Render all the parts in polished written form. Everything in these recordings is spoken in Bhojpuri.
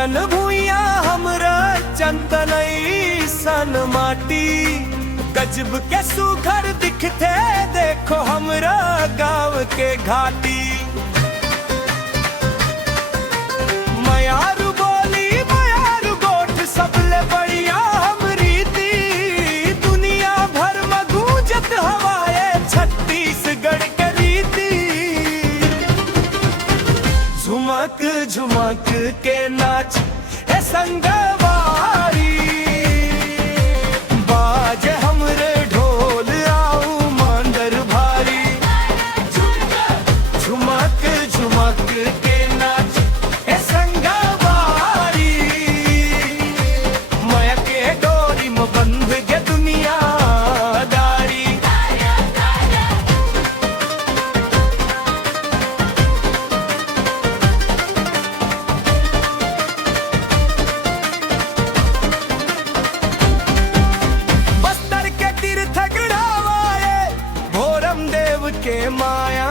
सन भूया हमरा चंदनई सन माटी, गजब के सुघर दिखते देखो हमरा गाँव के घाटी। मयारू बोली मयारू गोठ सबले बढ़िया हमरी दी, दुनिया भर में गूंजत हवाए छत्तीसगढ़ के रीति। झुमक झुमक के नाच है संगवारी, बाजे हमरे ढोल आऊ मांदर भारी। झुमक झुमक के नाच है संगवारी, माया के डोरी में बंध के दुनिया दारी। के माया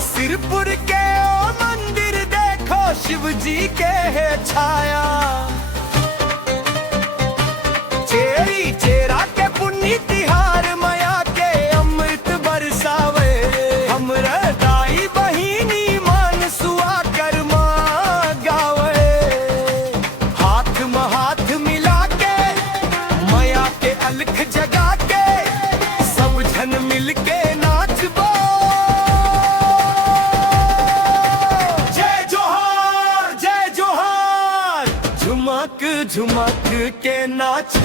सिरपुर के ओ मंदिर देखो शिव जी के है छाया। चेरी चेरा के पुण्य तिहार माया के अमृत बरसावे, हमरा दाई बहिनी मान सुआ कर्मा गावे। हाथ में हाथ मिला के माया के अलख जगा के सब जन मिल के झुमक झुमक के नाच